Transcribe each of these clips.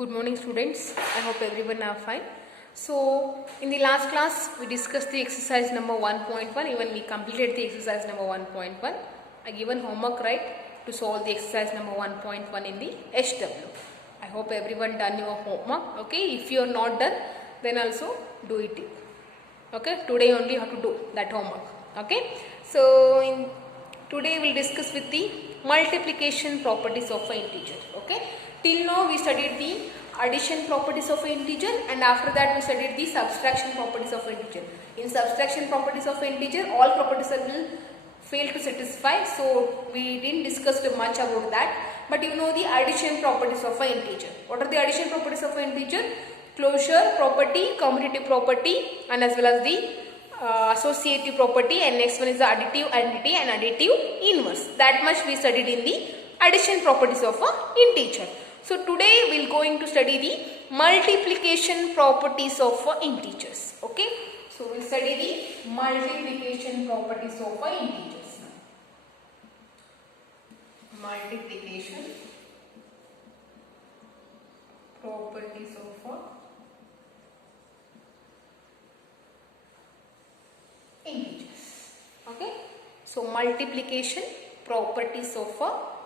Good morning students. I hope everyone are fine. So in the last class we discussed the exercise number 1.1. Even we completed the exercise number 1.1. I given homework right to solve the exercise number 1.1 in the HW. I hope everyone done your homework. Okay, if you are not done then also do it. Okay, today only you have to do that homework. Okay, so today we will discuss with the multiplication properties of an integer. Okay, till now we studied the addition properties of an integer, and after that we studied the subtraction properties of an integer. In subtraction properties of an integer, all properties will fail to satisfy, so we didn't discuss much about that. But you know the addition properties of an integer. What are the addition properties of an integer? Closure property, commutative property, and as well as the associative property, and next one is the additive identity and additive inverse. That much we studied in the addition properties of an integer. So today we will going to study the multiplication properties of integers. Okay, so we will study the multiplication properties of integers. Multiplication properties of integers. Okay, so multiplication properties of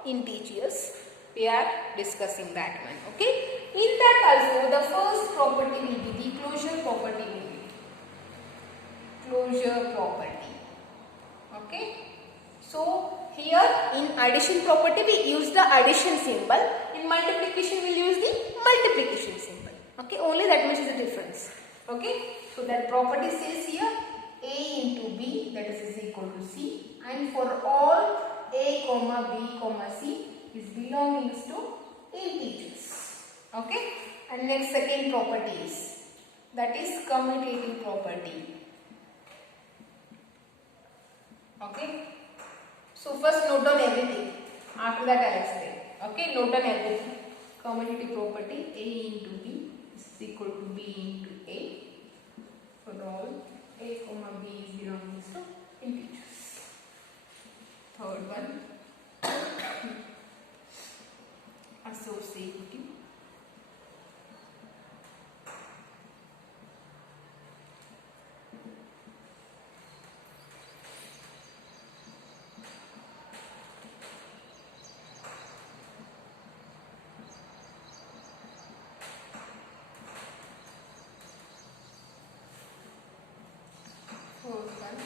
integers, we are discussing that one. Okay, in that also the first property will be the closure property will be closure property. Okay, so here in addition property we use the addition symbol, in multiplication we will use the multiplication symbol. Okay, only that much is the difference. Okay, so that property says here a into b, that is equal to c, and for all a comma b comma c is belongings to integers. Okay, and next second property is, that is commutative property. Okay, so first note down everything, after that I will explain. Okay, note down everything. Commutative property, a into b is equal to b into a for all a comma b is belongs to integers. Third one, associative. Fourth one,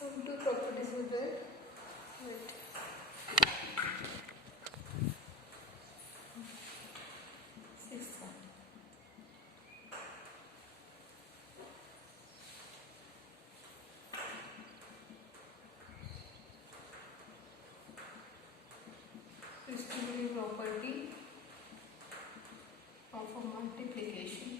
some two properties were there. Wait. Sixth one. Distributive property of a multiplication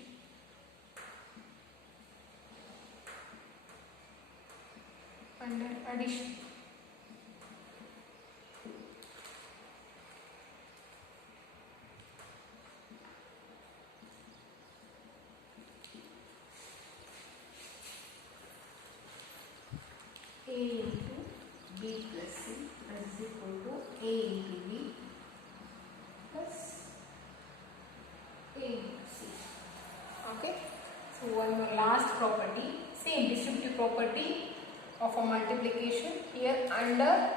under addition. A into b plus c is equal to a into b plus a into c. Okay, so one more last property, same distributive property of a multiplication here under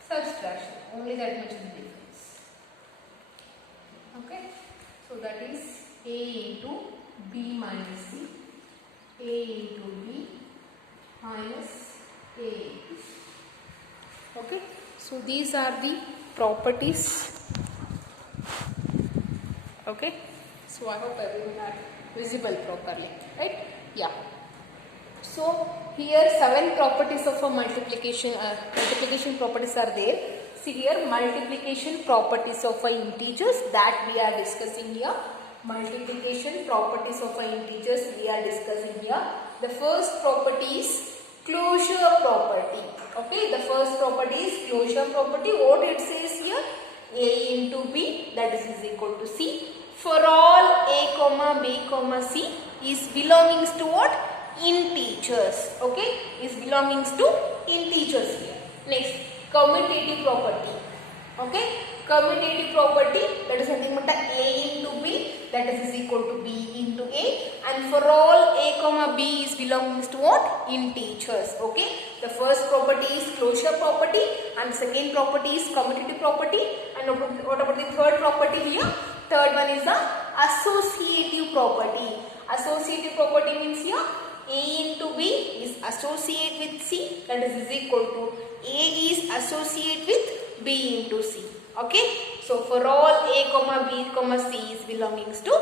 subtraction, only that much is the difference. Okay, so that is a into b minus c, a into b minus a So these are the properties. Okay, so I hope everyone are visible properly, right? Yeah. So here 7 properties of a multiplication properties are there. See here, multiplication properties of a integers that we are discussing here. Multiplication properties of a integers we are discussing here. The first property is closure property. Okay, the first property is closure property. What it says here? A into B, that is equal to C. For all A comma B comma C is belongings to what? Integers. Okay, is belongings to integers here. Next, commutative property. Okay, commutative property, that is nothing but A into B, that is equal to B into A, and for all A comma B is belongings to what? Integers. Okay, the first property is closure property and second property is commutative property. And what about the third property here? Third one is the associative property. Associative property means here A into B is associate with C, that is equal to A is associate with B into C. Okay, so for all A comma B comma C is belongings to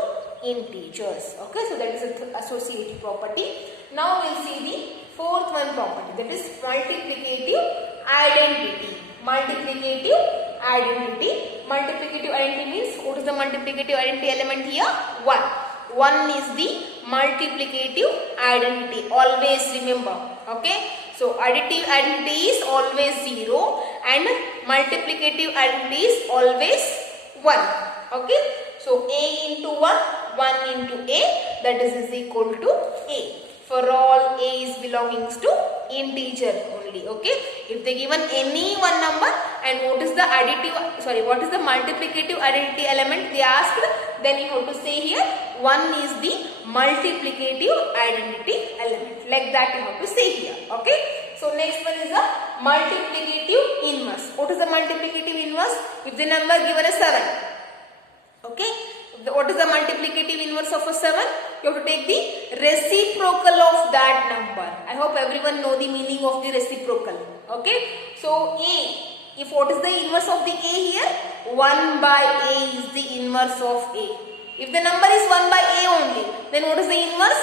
integers. Okay, so that is the associative property. Now we'll see the fourth one property, that is multiplicative identity. Multiplicative identity. Multiplicative identity means, what is the multiplicative identity element here? 1. 1 is the multiplicative identity. Always remember. Okay, so additive identity is always 0 and multiplicative identity is always 1. Okay, so A into 1, 1 into A, that is equal to A. For all A is belongings to integer only. Okay, if they given any one number and what is the multiplicative identity element they asked, then you have to say here 1 is the multiplicative identity element. Like that you have to say here. Okay, so next one is the multiplicative inverse. What is the multiplicative inverse? If the number given is 7. Okay, what is the multiplicative inverse of a 7? You have to take the reciprocal of that number. I hope everyone know the meaning of the reciprocal. Okay, so A, if what is the inverse of the A here? 1 by A is the inverse of A. If the number is 1 by A only, then what is the inverse?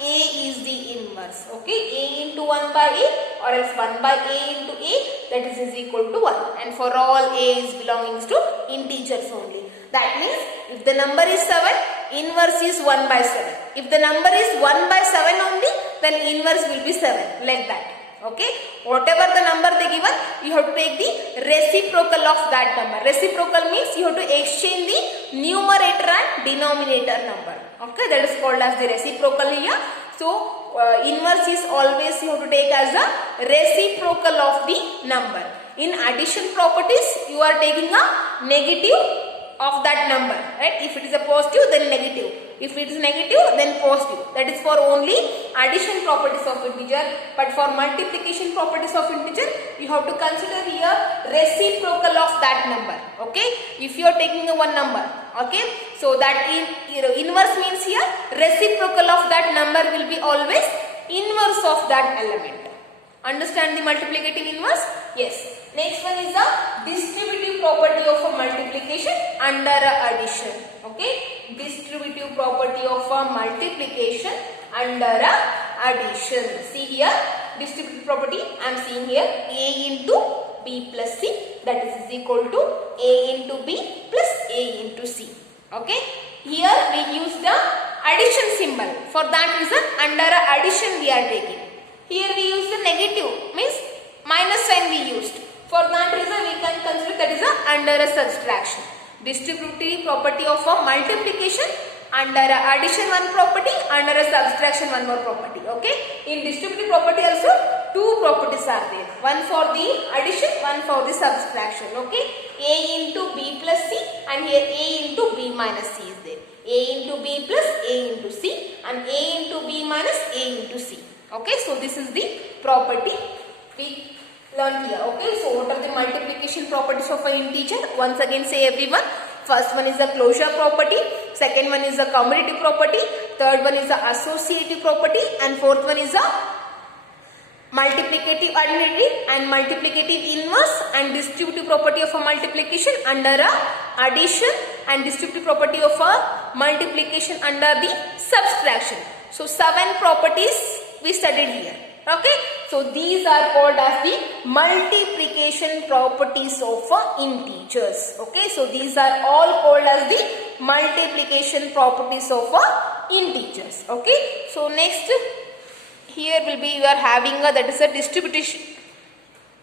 A is the inverse. Okay, A into 1 by A or else 1 by A into A, that is equal to 1. And for all A is belongings to integers only. That means if the number is 7, inverse is 1 by 7. If the number is 1 by 7 only, then inverse will be 7. Like that. Okay, whatever the number they given, you have to take the reciprocal of that number. Reciprocal means you have to exchange the numerator and denominator number. Okay, that is called as the reciprocal here. So inverse is always you have to take as the reciprocal of the number. In addition properties, you are taking a negative of that number, right? If it is a positive, then negative. If it is negative, then positive. That is for only addition properties of integer. But for multiplication properties of integer, you have to consider here reciprocal of that number. Okay, if you are taking a one number, okay, so that inverse means here reciprocal of that number will be always inverse of that element. Understand the multiplicative inverse? Yes. Next one is the distributive property of a multiplication under a addition. Okay, distributive property of a multiplication under a addition. See here, distributive property I am seeing here A into B plus C, that is equal to A into B plus A into C. Okay, here we use the addition symbol. For that reason under a addition we are taking. Here we use the negative, means minus sign we used. For that reason we can consider that is a under a subtraction. Distributive property of a multiplication, under a addition one property, under a subtraction one more property. Okay, in distributive property also two properties are there, one for the addition, one for the subtraction. Okay, A into B plus C and here A into B minus C is there. A into B plus A into C and A into B minus A into C. Okay, so this is the property we learned here. Okay, so what are the multiplication properties of an integer? Once again say everyone. First one is the closure property, second one is the commutative property, third one is the associative property, and fourth one is the multiplication multiplicative identity and multiplicative inverse and distributive property of a multiplication under a addition and distributive property of a multiplication under the subtraction. So 7 properties we studied here. Okay, so these are called as the multiplication properties of integers. Okay, so these are all called as the multiplication properties of integers. Okay, so next here will be you are having a, that is a distribution,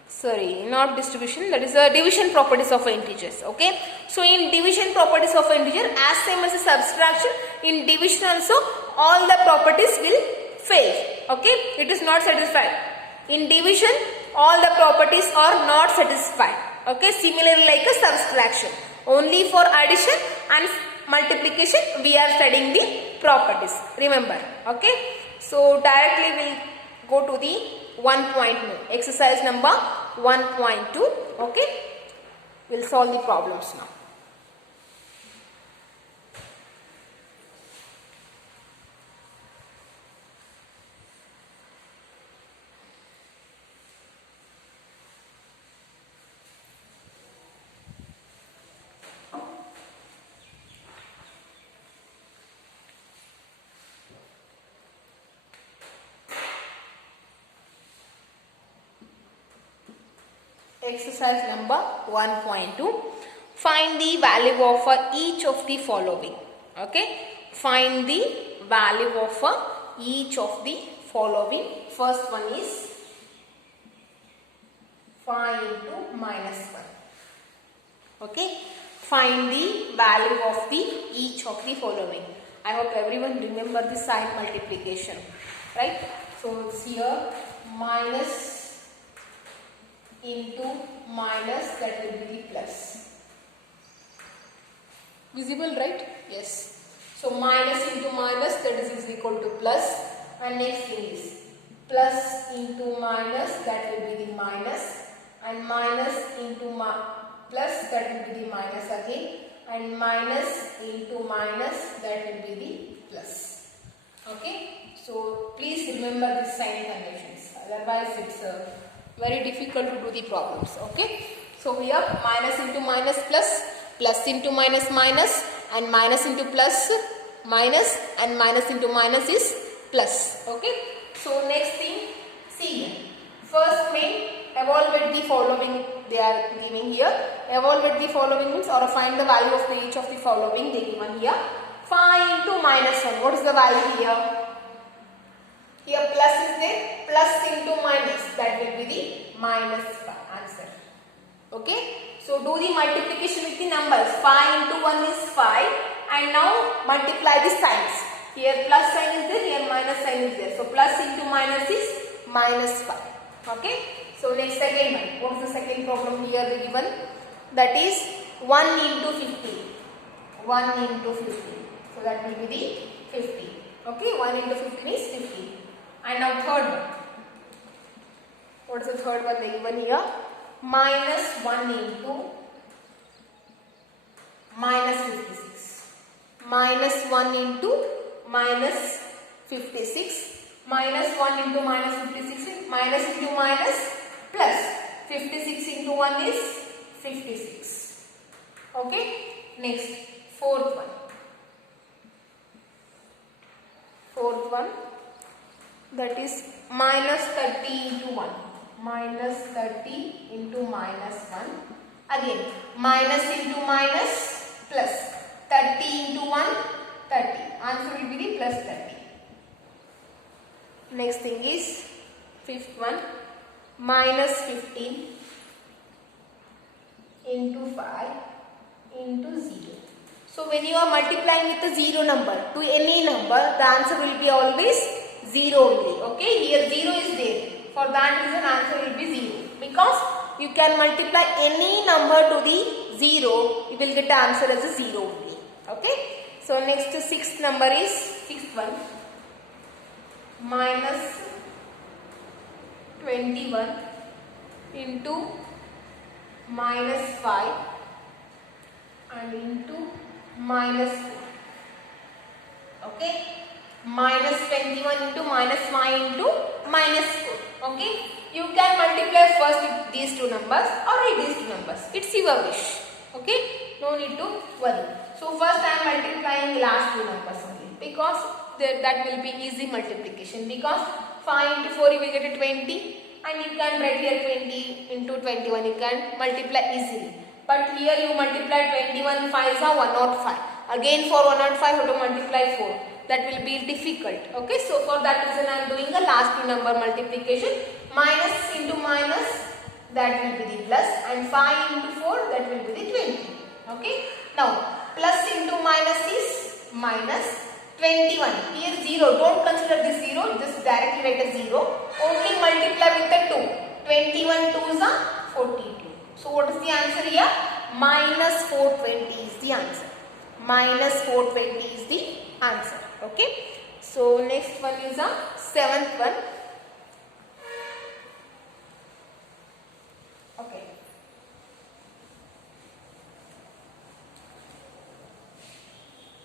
sorry, not distribution, that is a division properties of integers. Okay, so in division properties of integer, as same as the subtraction, in division also all the properties will fail. Okay, it is not satisfied. In division all the properties are not satisfied. Okay, similarly like a subtraction, only for addition and multiplication we are studying the properties, remember. Okay, so directly we will go to the 1.2 exercise number 1.2. okay, we will solve the problems now. Exercise number 1.2. Find the value of each of the following. Okay, find the value of each of the following. First one is 5 into -1. Okay, find the value of the each of the following. I hope everyone remember the sign multiplication, right? So it's here minus into minus, that will be the plus. Visible, right? Yes. So minus into minus, that is equal to plus, and next thing is plus into minus, that will be the minus, and minus into plus, that will be the minus again, and minus into minus, that will be the plus. Okay, so please remember the sign conventions, otherwise it's very difficult to do the problems. Okay, so here minus into minus plus, plus into minus minus, and minus into plus minus, and minus into minus is plus. Okay, so next thing, see here, first main evaluate the following they are giving here. Evaluate the following means, or find the value of each of the following they given here. 5 into -1, what is the value here? Here plus is there, plus into minus, that will be the minus answer. Okay, so do the multiplication with the numbers. 5 into 1 is 5, and now multiply the signs. Here plus sign is there, here minus sign is there. So plus into minus is -5. Okay, so next second one. What is the second problem here given? That is 1 into 50. 1 into 50. So that will be the 50. Okay, 1 into 15 is 50. And now third one. What is the third one they given here? Minus 1 into minus 56. Minus 1 into minus 56. Minus 1 into minus 56 is minus into minus plus. 56 into 1 is 56. Okay. Next, fourth one. Fourth one, that is minus 30 into 1. Minus 30 into minus 1. Again, minus into minus plus. 30 into 1, 30. Answer will be the plus 30. Next thing is fifth one, minus 15 into 5 into 0. So when you are multiplying with a 0 number to any number, the answer will be always 0 only. Okay, here 0 is there. For that reason answer will be 0. Because you can multiply any number to the 0, you will get the answer as a 0 only. Okay. So next sixth number is, sixth one, minus 21 into minus 5 and into minus 4. Okay. Minus 21 into minus 5 into minus 4. Okay. You can multiply first with these two numbers or with these two numbers. It's your wish. Okay, no need to worry. So first I am multiplying last two numbers only because that will be easy multiplication, because 5 into 4 you will get a 20 and you can write here 20 into 21, you can multiply easily. But here you multiply 21 5s are 105. Again for 105 you have to multiply 4. That will be difficult. Okay, so for that reason I am doing the last two number multiplication. Minus into minus, that will be the plus, and 5 into 4, that will be the 20. Okay, now plus into minus is minus 21. Here 0, don't consider this 0, just directly write a 0. Only multiply with the 2. 21 2s are 42. So what is the answer here? Minus 420 is the answer. Minus 420 is the answer. Okay. So next one is a seventh one. Okay.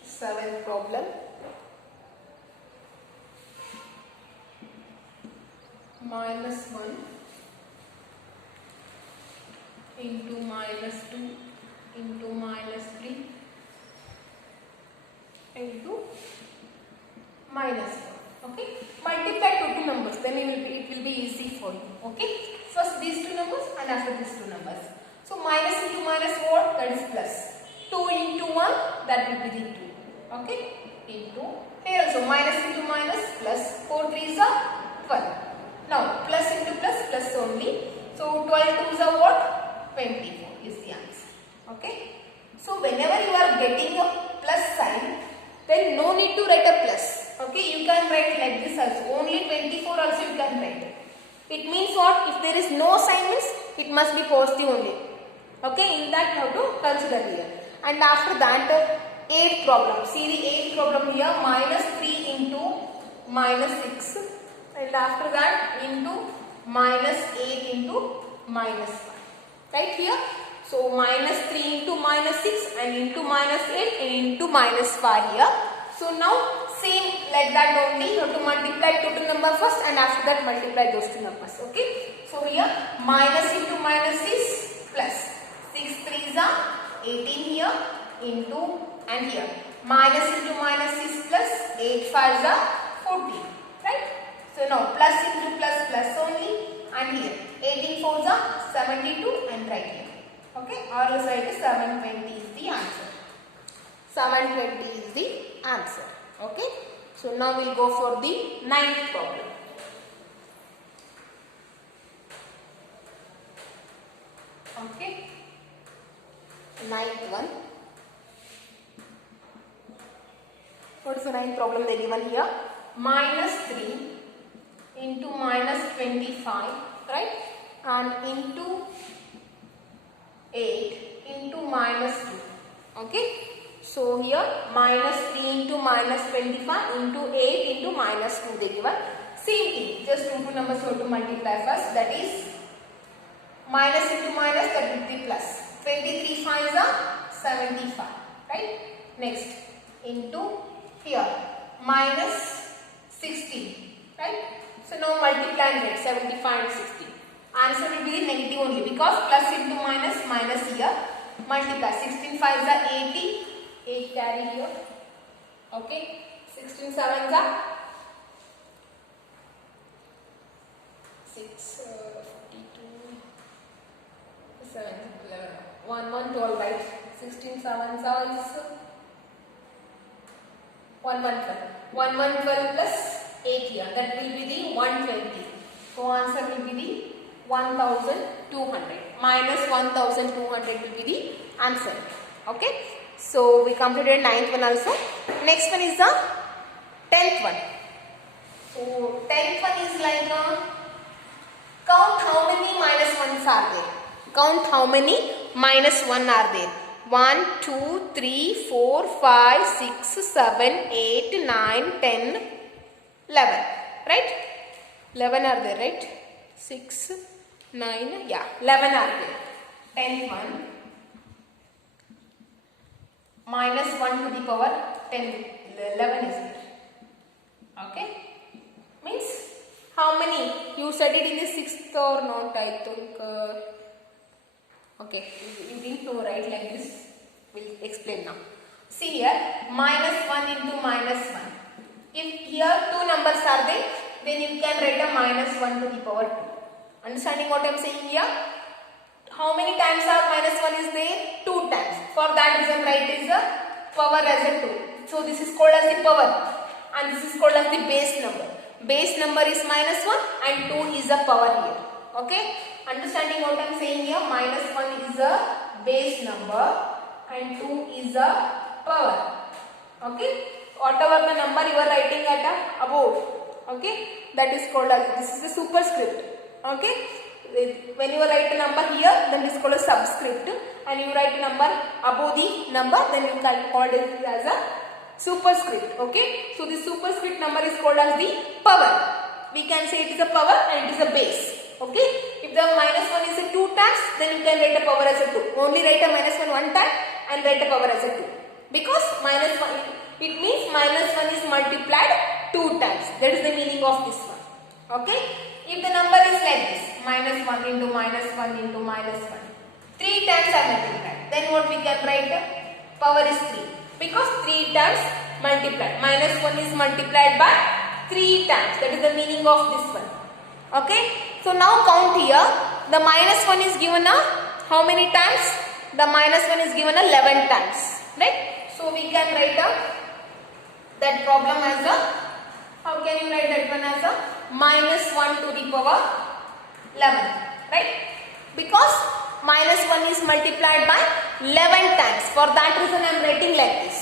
Seventh problem. Minus 1 into minus 2 into minus 3 into minus 1. Okay, multiply two numbers, then it will be easy for you. Okay, first these two numbers and after these two numbers. So minus into minus what? That is plus. 2 into 1, that will be the 2. Okay, into here also minus into minus plus. 4 3s are 12. Now plus into plus, plus only. So 12 2s are what? 24 is the answer. Okay. So whenever you are getting a plus sign, then no need to write a plus. Okay, you can write like this also. Only 24 also you can write. It means what? If there is no sign means it must be positive only. Okay, in that you have to consider here. And after that, eighth problem. See the eighth problem here. Minus 3 into minus 6. And after that into minus 8 into minus 5. Right here. So minus 3 into minus 6 and into minus 8 and into minus 5 here. So now same like that only. You have to multiply total number first and after that multiply those two numbers. Okay. So here minus into minus is plus. 6 3s are 18 here into and here. Minus into minus is plus. 8 5s are 14. Right. So now plus into plus plus only and here 18 4s are 72 and right here. Okay, or else write 720 is the answer. 720 is the answer. Okay, so now we'll go for the ninth problem. Okay, ninth one. What is the ninth problem they given here? Minus 3 into minus 25, right? And into 8 into minus 2. Okay. So here minus 3 into minus 25 into 8 into minus 2 they given. Same thing. Just two numbers you have to multiply first. That is minus into minus, that will be plus. 23 5s are 75. Right. Next into here minus 16. Right. So now multiply and get 75 and 60. Answer will be negative only because plus into minus, minus here. Multiply. 16 5s are 80. 8 carry here. Okay. 16 7s are 6 42 7 11 1 1 12, right? 16 7s are 1 1 12. 1 1 12 plus 8 here. That will be the 120. So answer will be the 1200. Minus 1200 will be the answer. Okay. So we completed ninth one also. Next one is the 10th one. So 10th one is like count how many minus 1s are there. Count how many minus 1 are there. 1, 2, 3, 4, 5, 6, 7, 8, 9, 10, 11. Right? 11 are there, right? 6, 9, yeah, 11 are there. 10th one. Minus 1 to the power 10, 11 is there. Okay. Means How many? You studied in the 6th or not? I think. Okay, you didn't know, right? Like this. We'll explain now. See here, -1 into -1. If here two numbers are there, then you can write a -1 to the power 2. Understanding what I am saying here? How many times are -1 is there? 2 times. For that reason, write is a power as a 2. So this is called as the power, and this is called as the base number. Base number is -1 and 2 is a power here. Okay? Understanding what I am saying here? -1 is a base number and 2 is a power. Okay? Whatever the number you are writing at above, okay, that is called as, this is a superscript. Okay, when you write a number here, then this is called a subscript, and you write a number above the number, then you can call it as a superscript. Okay, so this superscript number is called as the power. We can say it is a power and it is a base. Okay, if the -1 is a 2 times, then you can write a power as a 2. Only write a -1 one time and write a power as a 2, because -1, it means -1 is multiplied 2 times. That is the meaning of this one. Okay, if the number is like this, -1 into -1 into -1, 3 times are multiplied, then what we can write? Power is 3, because 3 times multiplied. -1 is multiplied by 3 times. That is the meaning of this one. Okay, so now count here. The -1 is given how many times? The -1 is given 11 times, right? So we can write that problem as how can you write that one as -1 to the power 11, right? Because -1 is multiplied by 11 times. For that reason I am writing like this.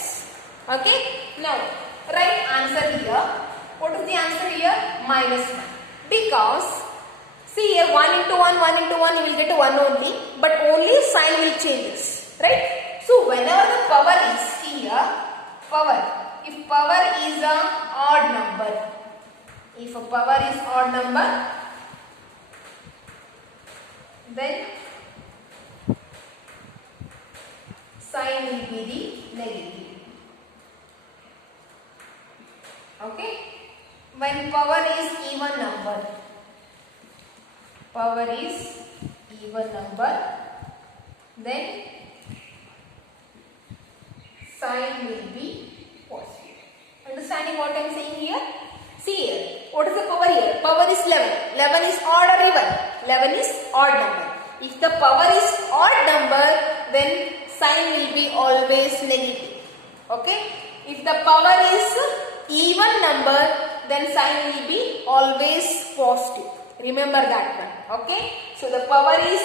Okay, now write answer here. What is the answer here? -1. Because see here, 1 into 1, 1 into 1, you will get 1 only, but only sign will change, right? So whenever the power is here, power, if power is a odd number, if a power is odd number, then sign will be the negative. Okay, when power is even number, power is even number, then sign will be positive. Understanding what I am saying here? See here, what is the power here? Power is 11. 11 is odd or even? 11 is odd number. If the power is odd number, then sign will be always negative. Okay? If the power is even number, then sign will be always positive. Remember that one. Okay? So the power is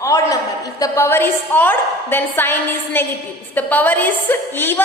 odd number. If the power is odd, then sign is negative. If the power is even